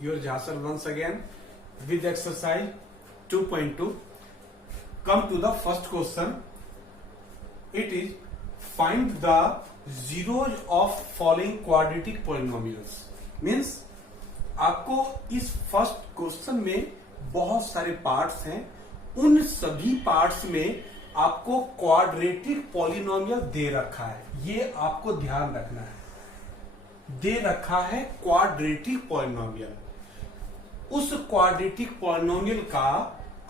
your Jasal once again with exercise 2.2. Come to the first question. It is find the zeros of following quadratic polynomials. Means आपको इस first question में बहुत सारे parts हैं, उन सभी पार्ट्स में आपको क्वाड्रेटिक पॉलिनोमियल दे रखा है, ये आपको ध्यान रखना है। दे रखा है क्वाड्रेटिक पॉलिनोमियल, उस क्वाड्रेटिक पॉलिनोमियल का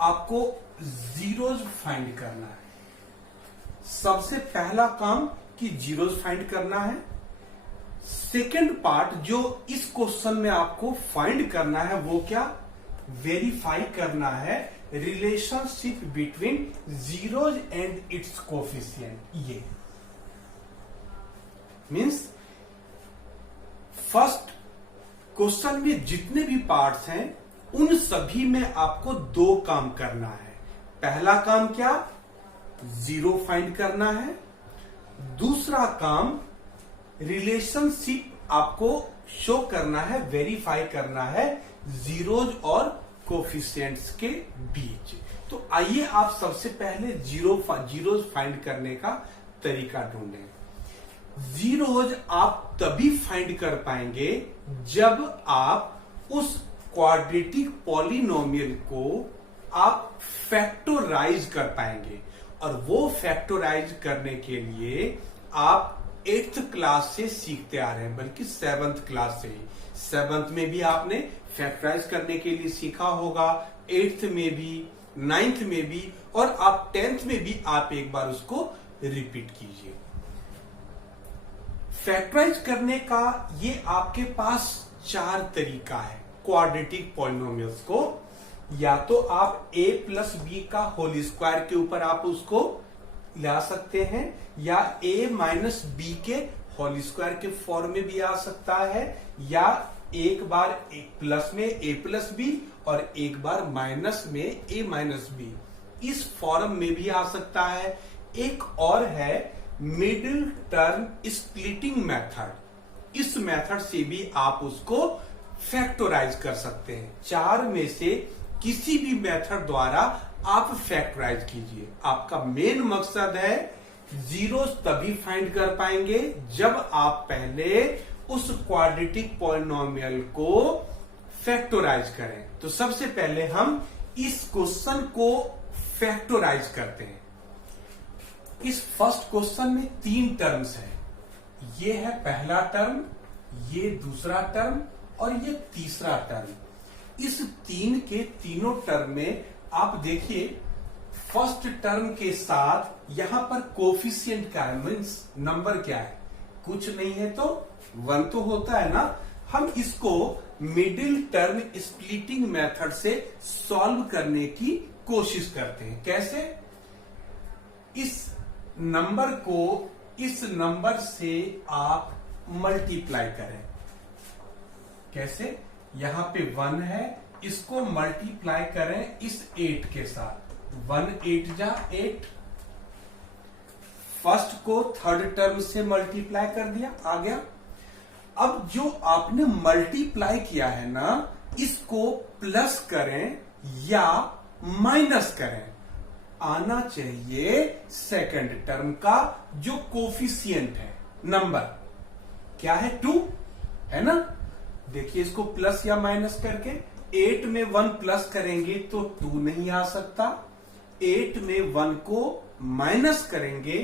आपको जीरोज फाइंड करना है। सबसे पहला काम कि जीरोज फाइंड करना है। सेकेंड पार्ट जो इस क्वेश्चन में आपको फाइंड करना है वो क्या, वेरीफाई करना है relationship between zeros and it's coefficient. ये मीन्स फर्स्ट क्वेश्चन में जितने भी पार्ट्स हैं उन सभी में आपको दो काम करना है। पहला काम क्या, जीरो फाइंड करना है। दूसरा काम रिलेशनशिप आपको शो करना है, वेरीफाई करना है जीरोज और कोफिशिएंट्स के बीच। तो आइए आप सबसे पहले जीरोज फाइंड करने का तरीका ढूंढें। जीरोज आप तभी फाइंड कर पाएंगे जब आप उस क्वाड्रेटिक पॉलिनोमियल को आप फैक्टराइज कर पाएंगे, और वो फैक्टराइज करने के लिए आप 8th क्लास से सीखते आ रहे हैं, बल्कि 7th क्लास से ही। 7th में भी आपने फैक्टराइज करने के लिए सीखा होगा, 8th में भी, 9th में भी, और आप 10th में भी आप एक बार उसको रिपीट कीजिए। फैक्टराइज करने का ये आपके पास 4 तरीका है क्वाड्रेटिक पॉलिनोमियल्स को। या तो आप a प्लस बी का होल स्क्वायर के ऊपर आप उसको ला सकते हैं, या a माइनस बी के होल स्क्वायर के फॉर्म में भी आ सकता है, या एक बार प्लस में a प्लस बी और एक बार माइनस में a माइनस बी, इस फॉर्म में भी आ सकता है। एक और है मिडिल टर्म स्प्लिटिंग मेथड, इस मेथड से भी आप उसको फैक्टराइज कर सकते हैं। 4 में से किसी भी मेथड द्वारा आप फैक्टराइज कीजिए। आपका मेन मकसद है जीरोस तभी फाइंड कर पाएंगे जब आप पहले उस क्वाड्रेटिक पॉलिनोमियल को फैक्टराइज करें। तो सबसे पहले हम इस क्वेश्चन को फैक्टराइज करते हैं। इस फर्स्ट क्वेश्चन में 3 टर्म्स हैं। ये है पहला टर्म, ये दूसरा टर्म और ये तीसरा टर्म। इस 3 के तीनों टर्म में आप देखिए, फर्स्ट टर्म के साथ यहां पर कोफिशिएंट क्या है, मीन्स नंबर क्या है, कुछ नहीं है तो 1 तो होता है ना। हम इसको मिडिल टर्म स्प्लिटिंग मेथड से सॉल्व करने की कोशिश करते हैं। कैसे, इस नंबर को इस नंबर से आप मल्टीप्लाई करें। कैसे, यहां पे 1 है, इसको मल्टीप्लाई करें इस 8 के साथ, 1 8 जा 8। फर्स्ट को थर्ड टर्म से मल्टीप्लाई कर दिया, आ गया। अब जो आपने मल्टीप्लाई किया है ना, इसको प्लस करें या माइनस करें, आना चाहिए सेकंड टर्म का जो कोफिशिएंट है, नंबर क्या है, 2 है ना। देखिए इसको प्लस या माइनस करके 8 में 1 प्लस करेंगे तो 2 नहीं आ सकता, 8 में 1 को माइनस करेंगे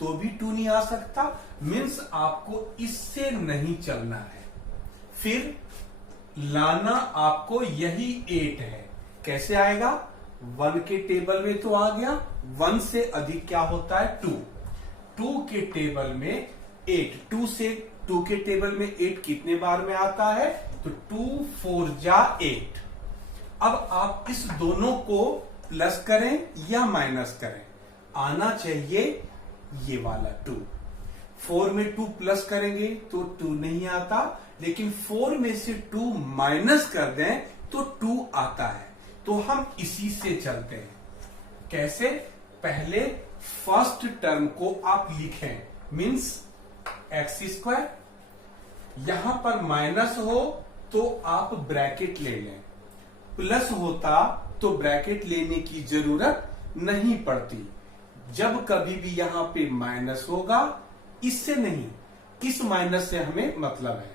तो भी 2 नहीं आ सकता। मीन्स आपको इससे नहीं चलना है, फिर लाना आपको यही 8 है। कैसे आएगा, 1 के टेबल में तो आ गया, 1 से अधिक क्या होता है, 2, 2 के टेबल में 8, 2 के टेबल में 8 कितने बार में आता है, तो 2 4 जा 8। अब आप इस दोनों को प्लस करें या माइनस करें, आना चाहिए ये वाला 2। 4 में 2 प्लस करेंगे तो 2 नहीं आता, लेकिन 4 में से 2 माइनस कर दें तो 2 आता है। तो हम इसी से चलते हैं। कैसे, पहले फर्स्ट टर्म को आप लिखें, मीन्स x स्क्वायर, यहां पर माइनस हो तो आप ब्रैकेट ले लें, प्लस होता तो ब्रैकेट लेने की जरूरत नहीं पड़ती। जब कभी भी यहां पे माइनस होगा, इससे नहीं, इस माइनस से हमें मतलब है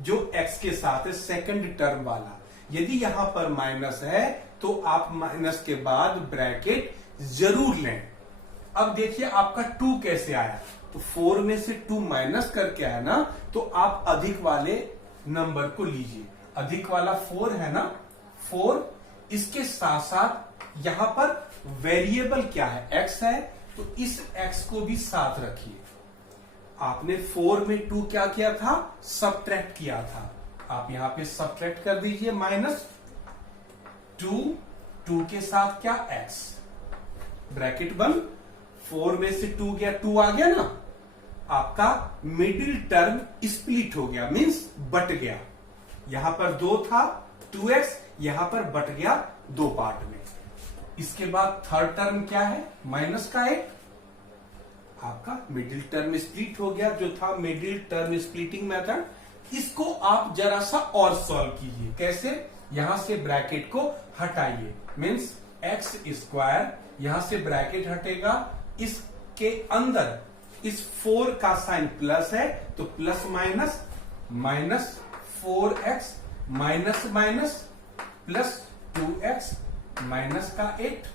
जो x के साथ है सेकंड टर्म वाला। यदि यहां पर माइनस है तो आप माइनस के बाद ब्रैकेट जरूर लें। अब देखिए आपका 2 कैसे आया, तो 4 में से 2 माइनस करके आया ना, तो आप अधिक वाले नंबर को लीजिए। अधिक वाला 4 है ना, 4, इसके साथ साथ यहां पर वेरिएबल क्या है, x है, तो इस x को भी साथ रखिए। आपने 4 में 2 क्या किया था, सबट्रैक्ट किया था, आप यहां पे सबट्रैक्ट कर दीजिए, माइनस 2 के साथ क्या, x, ब्रैकेट बंद। 4 में से 2 गया, 2 आ गया ना, आपका मिडिल टर्म स्प्लिट हो गया, मींस बट गया। यहां पर 2 था, 2x, यहां पर बट गया 2 पार्ट में। इसके बाद थर्ड टर्म क्या है, माइनस का 1, आपका मिडिल टर्म स्प्लिट हो गया, जो था मिडिल टर्म स्प्लिटिंग मेथड। इसको आप जरा सा और सॉल्व कीजिए। कैसे, यहां से ब्रैकेट को हटाइए, मीन्स एक्स स्क्वायर, यहां से ब्रैकेट हटेगा, इसके अंदर इस 4 का साइन प्लस है, तो plus minus, minus 4x minus minus plus 2x minus का 8।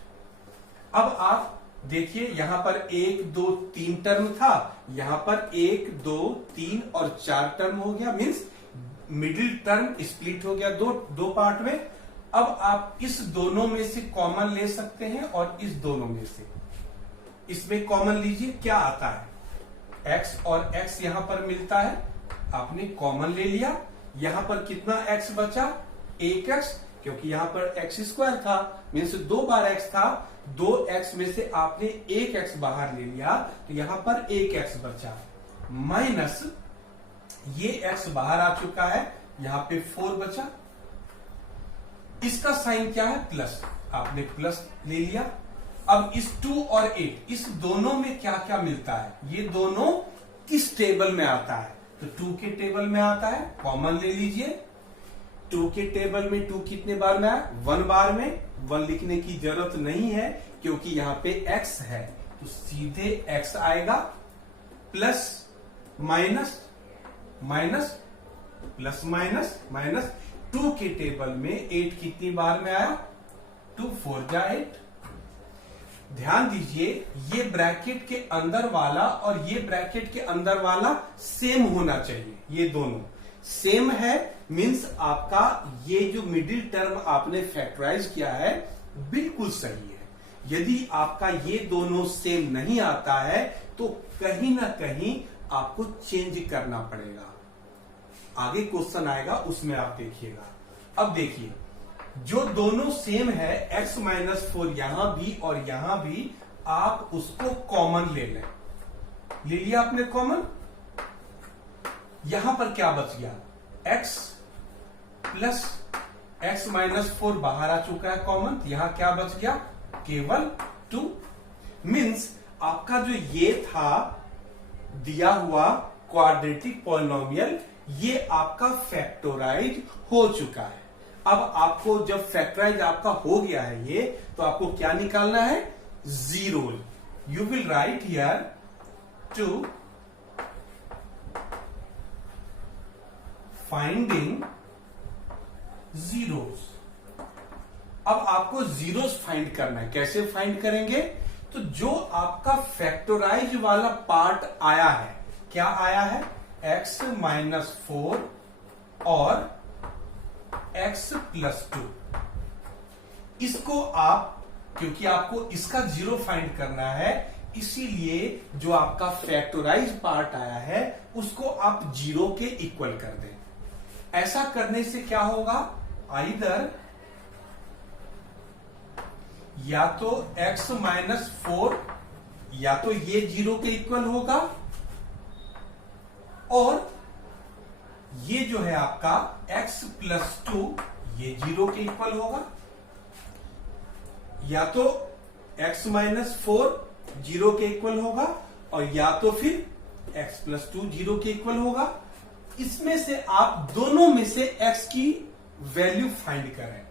अब आप देखिए यहां पर 1 2 3 टर्म था, यहां पर 1 2 3 और 4 टर्म हो गया, मींस मिडिल टर्म स्प्लिट हो गया दो पार्ट में। अब आप इस दोनों में से कॉमन ले सकते हैं और इस दोनों में से, इसमें कॉमन लीजिए, क्या आता है, x और x यहां पर मिलता है, आपने कॉमन ले लिया। यहां पर कितना x बचा, 1x, क्योंकि यहां पर x स्क्वायर था, मीन्स 2 बार x था, 2x में से आपने 1x बाहर ले लिया, तो यहां पर 1x बचा, माइनस ये x बाहर आ चुका है, यहां पे 4 बचा। इसका साइन क्या है, प्लस, आपने प्लस ले लिया। अब इस 2 और 8, इस दोनों में क्या क्या मिलता है, ये दोनों किस टेबल में आता है, तो 2 के टेबल में आता है, कॉमन ले लीजिए। 2 के टेबल में 2 कितने बार में आया, 1 बार में। 1 लिखने की जरूरत नहीं है क्योंकि यहां पे x है, तो सीधे x आएगा, plus minus minus plus minus minus. 2 के टेबल में 8 कितनी बार में आया, 2 4 जा 8। ध्यान दीजिए, ये ब्रैकेट के अंदर वाला और ये ब्रैकेट के अंदर वाला सेम होना चाहिए, ये दोनों सेम है, मींस आपका ये जो मिडिल टर्म आपने फैक्टराइज किया है बिल्कुल सही है। यदि आपका ये दोनों सेम नहीं आता है तो कहीं ना कहीं आपको चेंज करना पड़ेगा। आगे क्वेश्चन आएगा उसमें आप देखिएगा। अब देखिए, जो दोनों सेम है, x माइनस 4 यहां भी और यहां भी, आप उसको कॉमन ले लें। ले लिया आपने कॉमन, यहां पर क्या बच गया, x प्लस x माइनस 4 बाहर आ चुका है कॉमन, यहां क्या बच गया, केवल 2। मीन्स आपका जो ये था दिया हुआ क्वाड्रेटिक पॉलिनोमियल, ये आपका फैक्टराइज हो चुका है। अब आपको जब फैक्टराइज आपका हो गया है ये, तो आपको क्या निकालना है, 0। You will write here 2 finding zeros. अब आपको जीरोस फाइंड करना है। कैसे फाइंड करेंगे, तो जो आपका फैक्टराइज वाला पार्ट आया है, क्या आया है, x माइनस 4 और x प्लस 2। इसको आप, क्योंकि आपको इसका 0 फाइंड करना है, इसीलिए जो आपका फैक्टराइज पार्ट आया है उसको आप 0 के इक्वल कर दें। ऐसा करने से क्या होगा, आइदर या तो x माइनस 4 या तो ये 0 के इक्वल होगा, और ये जो है आपका x प्लस 2 ये 0 के इक्वल होगा। या तो x माइनस 4 0 के इक्वल होगा, और या तो फिर x प्लस 2 0 के इक्वल होगा। इसमें से आप दोनों में से x की वैल्यू फाइंड करें।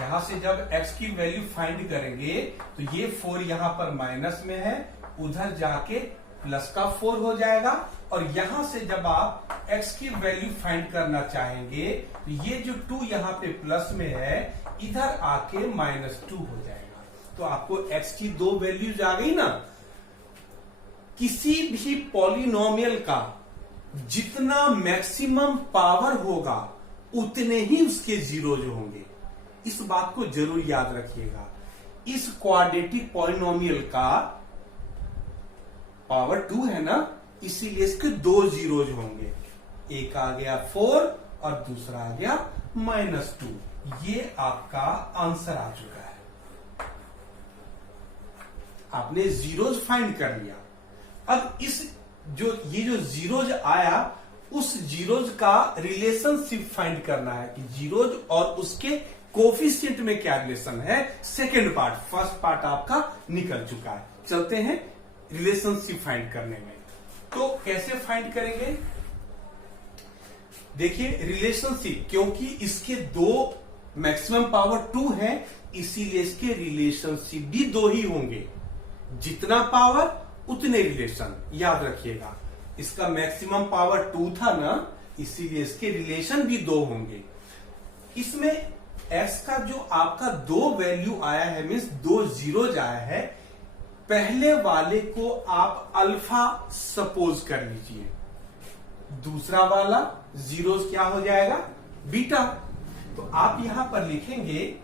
यहां से जब x की वैल्यू फाइंड करेंगे तो ये 4 यहां पर माइनस में है, उधर जाके प्लस का 4 हो जाएगा, और यहां से जब आप x की वैल्यू फाइंड करना चाहेंगे तो ये जो 2 यहां पे प्लस में है इधर आके -2 हो जाएगा। तो आपको x की दो वैल्यूज आ गई ना। किसी भी पॉलिनोमियल का जितना मैक्सिमम पावर होगा उतने ही उसके जीरोज होंगे, इस बात को जरूर याद रखिएगा। इस क्वाड्रेटिक पॉलिनोमियल का पावर 2 है ना, इसीलिए इसके दो जीरोज होंगे, एक आ गया 4 और दूसरा आ गया -2। ये आपका आंसर आ चुका है। आपने जीरोज फाइंड कर लिया। अब ये जो जीरोज आया उस जीरोज का रिलेशनशिप फाइंड करना है कि जीरोज और उसके कोफिशिएंट में क्या रिलेशन है। सेकेंड पार्ट, फर्स्ट पार्ट आपका निकल चुका है। चलते हैं रिलेशनशिप फाइंड करने में। तो कैसे फाइंड करेंगे? देखिए रिलेशनशिप, क्योंकि इसके दो मैक्सिमम पावर 2 है इसीलिए इसके रिलेशनशिप भी 2 ही होंगे। जितना पावर उतने रिलेशन, याद रखिएगा। इसका मैक्सिमम पावर 2 था ना, इसीलिए इसके रिलेशन भी 2 होंगे। इसमें x का जो आपका 2 वैल्यू आया है, मीन्स 2 जीरोज आया है, पहले वाले को आप अल्फा सपोज कर लीजिए, दूसरा वाला जीरोज क्या हो जाएगा? बीटा। तो आप यहां पर लिखेंगे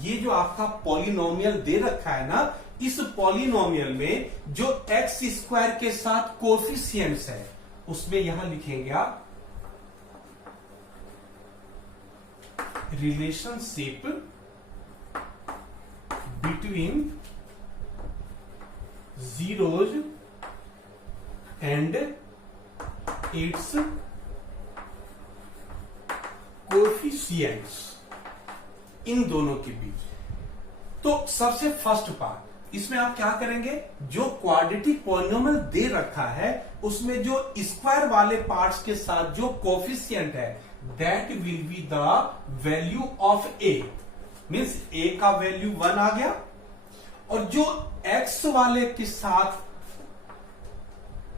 ये जो आपका पॉलिनोमियल दे रखा है ना, इस पॉलिनोमियल में जो x² के साथ कोफिशिएंट्स है उसमें यहां लिखेंगे आप relationship between zeros and its coefficients, इन दोनों के बीच। तो सबसे फर्स्ट पार्ट, इसमें आप क्या करेंगे? जो क्वाड्रेटिक पॉलिनोमियल दे रखा है उसमें जो स्क्वायर वाले पार्ट्स के साथ जो कोफिशिएंट है that will be the value of a, means a का वैल्यू 1 आ गया, और जो x वाले के साथ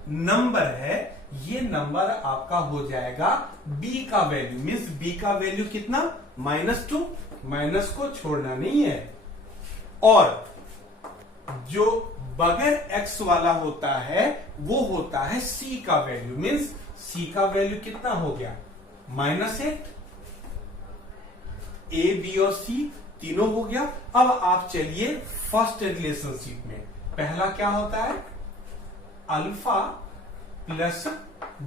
नंबर है ये नंबर आपका हो जाएगा b का वैल्यू, मीन्स b का वैल्यू कितना? -2, माइनस को छोड़ना नहीं है। और जो बगैर x वाला होता है वो होता है c का वैल्यू, मीन्स c का वैल्यू कितना हो गया? -8। a, b और c तीनों हो गया। अब आप चलिए फर्स्ट रिलेशनशिप में। पहला क्या होता है? अल्फा प्लस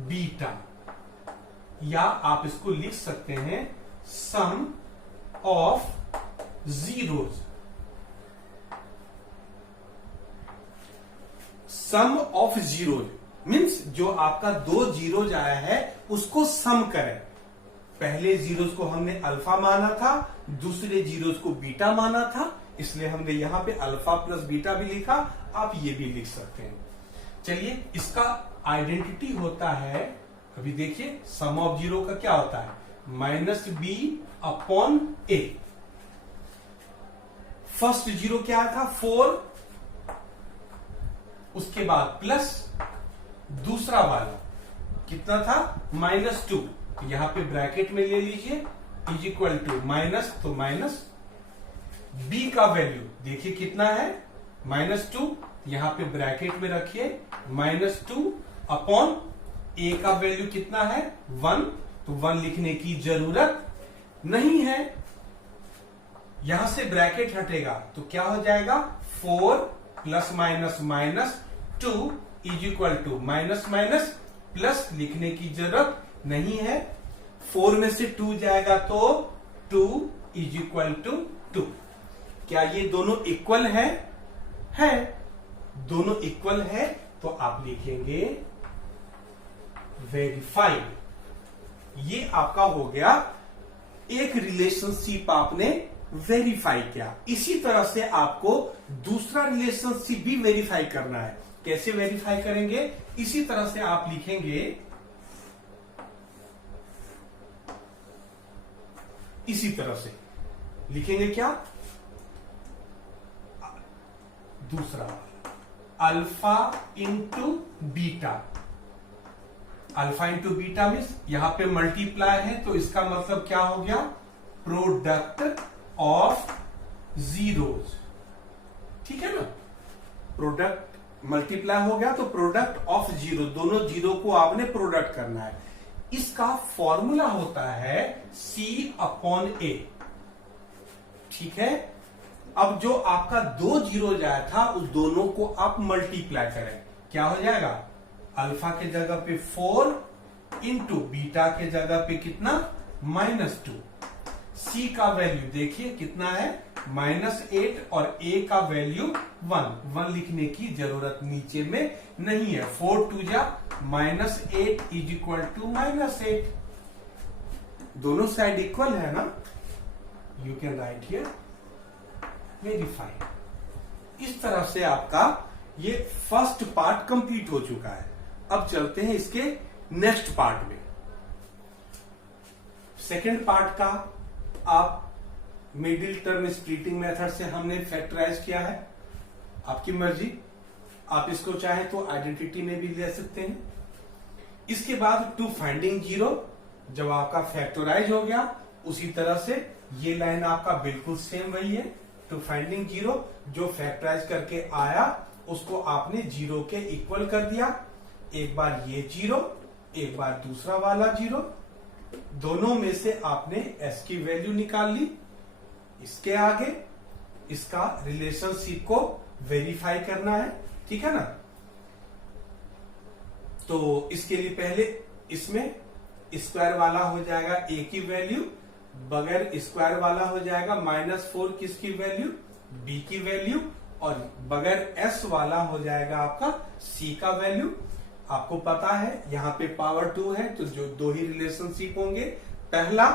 बीटा, या आप इसको लिख सकते हैं sum of zeros. Sum of zeros means जो आपका 2 जीरोज आया है उसको सम करें। पहले जीरोज को हमने अल्फा माना था, दूसरे जीरोज को बीटा माना था, इसलिए हमने यहां पे अल्फा प्लस बीटा भी लिखा। आप ये भी लिख सकते हैं। चलिए, इसका आइडेंटिटी होता है, अभी देखिए सम ऑफ जीरो का क्या होता है? -b/a। फर्स्ट जीरो क्या था? 4, उसके बाद प्लस दूसरा वाला कितना था? -2। यहां पे ब्रैकेट में ले लीजिए, इज इक्वल टू माइनस, तो माइनस b का वैल्यू देखिए कितना है? -2। यहां पे ब्रैकेट में रखिए -2 अपॉन a का वैल्यू कितना है? 1, तो 1 लिखने की जरूरत नहीं है। यहां से ब्रैकेट हटेगा तो क्या हो जाएगा? 4 plus minus minus 2 is equal to minus minus plus, लिखने की जरूरत नहीं है। 4 में से 2 जाएगा तो 2 इज इक्वल टू 2। क्या ये दोनों इक्वल है? दोनों इक्वल है, तो आप लिखेंगे वेरीफाइड। ये आपका हो गया एक रिलेशनशिप आपने वेरीफाई किया। इसी तरह से आपको दूसरा रिलेशनशिप भी वेरीफाई करना है। कैसे वेरीफाई करेंगे? इसी तरह से आप लिखेंगे इसी तरह से लिखेंगे क्या, दूसरा वाला alpha into beta. Alpha into beta means यहां पे मल्टीप्लाई है, तो इसका मतलब क्या हो गया, प्रोडक्ट ऑफ जीरोज। ठीक है ना, प्रोडक्ट मल्टीप्लाई हो गया तो प्रोडक्ट ऑफ जीरो, दोनों जीरो को आपने प्रोडक्ट करना है। इसका फॉर्मूला होता है C/A। ठीक है, अब जो आपका 2 जीरो आया था उस दोनों को आप मल्टीप्लाई करें, क्या हो जाएगा, अल्फा के जगह पे 4 इंटू बीटा के जगह पे कितना, -2। सी का वैल्यू देखिए कितना है, -8 और ए का वैल्यू 1 लिखने की जरूरत नीचे में नहीं है। 4 2 जा -8 इज इक्वल टू -8, दोनों साइड इक्वल है ना, you can write here verify. इस तरह से आपका ये फर्स्ट पार्ट कंप्लीट हो चुका है। अब चलते हैं इसके नेक्स्ट पार्ट में। सेकेंड पार्ट का आप मिडिल टर्म स्प्लिटिंग मेथड से हमने फैक्टराइज किया है, आपकी मर्जी, आप इसको चाहे तो आइडेंटिटी में भी ले सकते हैं। इसके बाद टू फाइंडिंग जीरो, जब आपका फैक्टराइज हो गया उसी तरह से ये लाइन आपका बिल्कुल सेम वही है। टू फाइंडिंग जीरो, जो फैक्टराइज करके आया उसको आपने जीरो के इक्वल कर दिया। एक बार ये जीरो, एक बार दूसरा वाला जीरो, दोनों में से आपने एस की वैल्यू निकाल ली। इसके आगे इसका रिलेशनशिप को वेरीफाई करना है, ठीक है ना। तो इसके लिए पहले इसमें स्क्वायर वाला हो जाएगा ए की वैल्यू, बगैर स्क्वायर वाला हो जाएगा -4 किसकी वैल्यू, बी की वैल्यू, और बगैर एस वाला हो जाएगा आपका सी का वैल्यू। आपको पता है यहां पे पावर 2 है तो जो दो ही रिलेशनशिप होंगे, पहला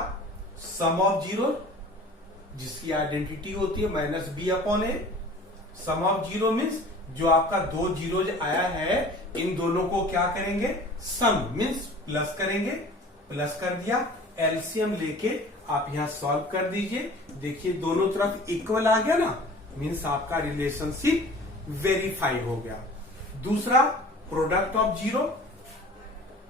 सम ऑफ जीरो जिसकी आइडेंटिटी होती है -b/a। Some of zero means जो आपका 2 जीरो आया है इन दोनों को क्या करेंगे, सम मीन्स प्लस करेंगे। प्लस कर दिया, एलसीएम लेके आप यहां सॉल्व कर दीजिए। देखिए दोनों तरफ इक्वल आ गया ना, मीन्स आपका रिलेशनशिप वेरीफाई हो गया। दूसरा प्रोडक्ट ऑफ जीरो,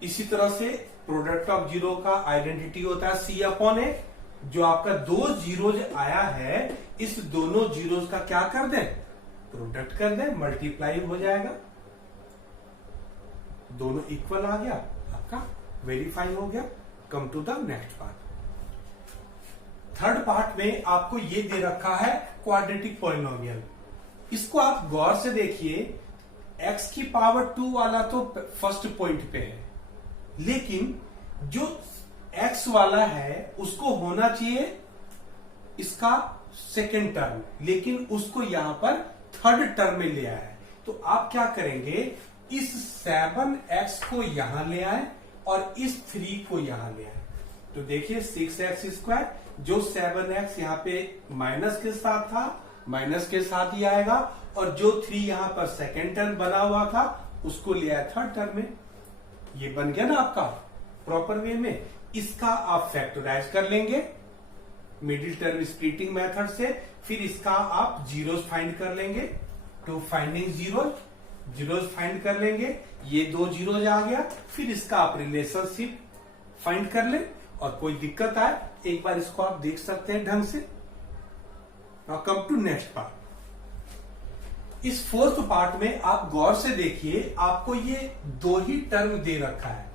इसी तरह से प्रोडक्ट ऑफ जीरो का आइडेंटिटी होता है C/A। जो आपका 2 जीरोज आया है इस दोनों जीरोज का क्या कर दें, प्रोडक्ट कर दें, मल्टीप्लाई हो जाएगा, दोनों इक्वल आ गया, आपका वेरीफाई हो गया। Come to the next part. Third part में आपको ये दे रखा है क्वाड्रेटिक पॉलिनोमियल। इसको आप गौर से देखिए, x की पावर 2 वाला तो फर्स्ट पॉइंट पे है, लेकिन जो x वाला है उसको होना चाहिए इसका सेकेंड टर्म, लेकिन उसको यहां पर थर्ड टर्म में ले आया है। तो आप क्या करेंगे, इस 7x को यहां ले आए और इस 3 को यहां ले आए। तो देखिए 6x², जो 7x यहां पे माइनस के साथ था, माइनस के साथ ही आएगा, और जो 3 यहां पर सेकेंड टर्म बना हुआ था उसको ले आया थर्ड टर्म में। ये बन गया ना आपका प्रॉपर वे में। इसका आप फैक्टराइज कर लेंगे मिडिल टर्म स्प्लिटिंग मेथड से, फिर इसका आप जीरोस फाइंड कर लेंगे। टू फाइंडिंग जीरोस फाइंड कर लेंगे, ये 2 जीरोज आ गया, फिर इसका आप रिलेशनशिप फाइंड कर ले, और कोई दिक्कत आए एक बार इसको आप देख सकते हैं ढंग से। Now come to next part. इस फोर्थ पार्ट में आप गौर से देखिए, आपको ये 2 ही टर्म दे रखा है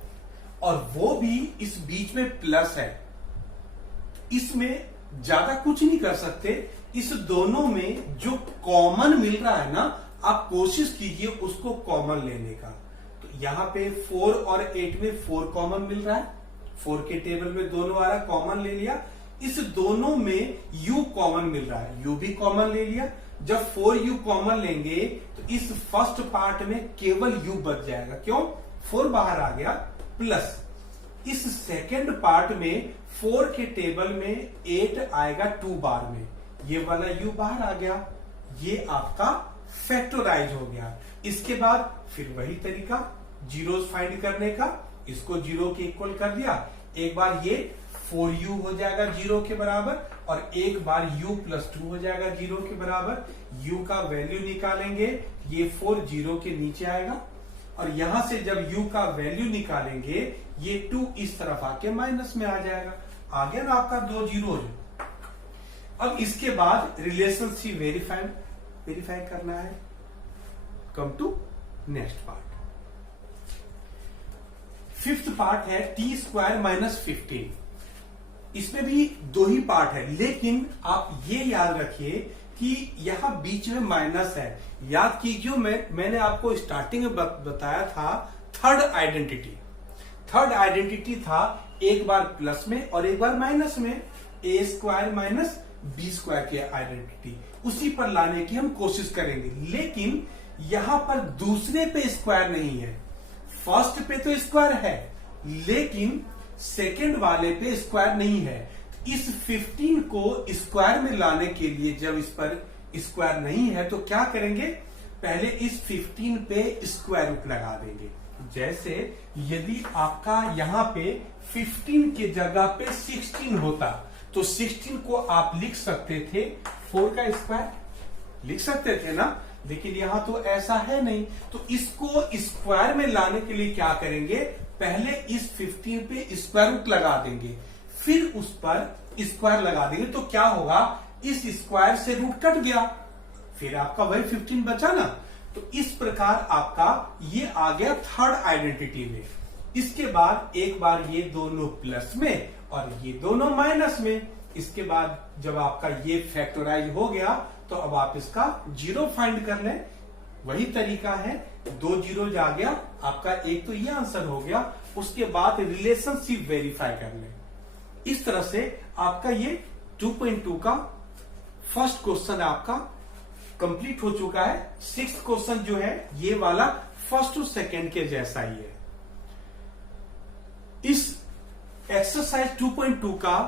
और वो भी इस बीच में प्लस है। इसमें ज्यादा कुछ नहीं कर सकते, इस दोनों में जो कॉमन मिल रहा है ना, आप कोशिश कीजिए उसको कॉमन लेने का। तो यहां पे 4 और 8 में 4 कॉमन मिल रहा है, 4 के टेबल में दोनों आ रहा, कॉमन ले लिया। इस दोनों में u कॉमन मिल रहा है, u भी कॉमन ले लिया। जब 4u कॉमन लेंगे तो इस फर्स्ट पार्ट में केवल u बच जाएगा, क्यों, 4 बाहर आ गया, प्लस इस सेकेंड पार्ट में 4 के टेबल में 8 आएगा 2 बार में, ये वाला u बाहर आ गया, ये आपका फैक्टराइज हो गया। इसके बाद फिर वही तरीका जीरोस फाइंड करने का, इसको जीरो के इक्वल कर दिया। एक बार ये 4u हो जाएगा 0 के बराबर, और एक बार u प्लस 2 हो जाएगा 0 के बराबर। u का वैल्यू निकालेंगे, ये 4 0 के नीचे आएगा, और यहां से जब u का वैल्यू निकालेंगे ये 2 इस तरफ आके माइनस में आ जाएगा। आ गया ना आपका 2 जीरो। अब इसके बाद रिलेशनशिप वेरीफाई करना है। Come to next part. Fifth part है टी स्क्वायर माइनस 15। इसमें भी दो ही पार्ट है, लेकिन आप ये याद रखिए कि यहां बीच में माइनस है। याद कीजिए मैंने आपको स्टार्टिंग में बताया था थर्ड आइडेंटिटी था एक बार प्लस में और एक बार माइनस में, ए स्क्वायर माइनस बी स्क्वायर की आइडेंटिटी, उसी पर लाने की हम कोशिश करेंगे। लेकिन यहां पर दूसरे पे स्क्वायर नहीं है, फर्स्ट पे तो स्क्वायर है लेकिन सेकंड वाले पे स्क्वायर नहीं है। इस 15 को स्क्वायर में लाने के लिए जब इस पर स्क्वायर नहीं है तो क्या करेंगे, पहले इस 15 पे स्क्वायर रूट लगा देंगे। जैसे यदि आपका यहां पे 15 के जगह पे 16 होता तो 16 को आप लिख सकते थे 4 का स्क्वायर, लिख सकते थे ना, लेकिन यहां तो ऐसा है नहीं। तो इसको स्क्वायर में लाने के लिए क्या करेंगे, पहले इस 15 पे स्क्वायर रूट लगा देंगे, फिर उस पर स्क्वायर लगा देंगे। तो क्या होगा, इस स्क्वायर से रूट कट गया, फिर आपका वही 15 बचा ना। तो इस प्रकार आपका ये आ गया थर्ड आइडेंटिटी में। इसके बाद एक बार ये दोनों प्लस में और ये दोनों माइनस में। इसके बाद जब आपका ये फैक्टराइज हो गया तो अब आप इसका जीरो फाइंड कर लें, वही तरीका है। 2 जीरो आ गया आपका, एक तो ये आंसर हो गया। उसके बाद रिलेशनशिप वेरीफाई कर लें। इस तरह से आपका ये 2.2 का फर्स्ट क्वेश्चन आपका कंप्लीट हो चुका है। 6th क्वेश्चन जो है ये वाला फर्स्ट और सेकंड के जैसा ही है। इस एक्सरसाइज 2.2 का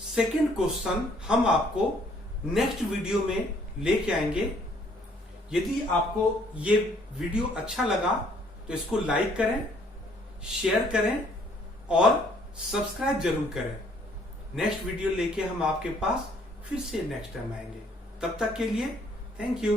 सेकंड क्वेश्चन हम आपको नेक्स्ट वीडियो में लेके आएंगे। यदि आपको ये वीडियो अच्छा लगा तो इसको लाइक करें, शेयर करें और सब्सक्राइब जरूर करें। नेक्स्ट वीडियो लेके हम आपके पास फिर से नेक्स्ट टाइम आएंगे। तब तक के लिए थैंक यू।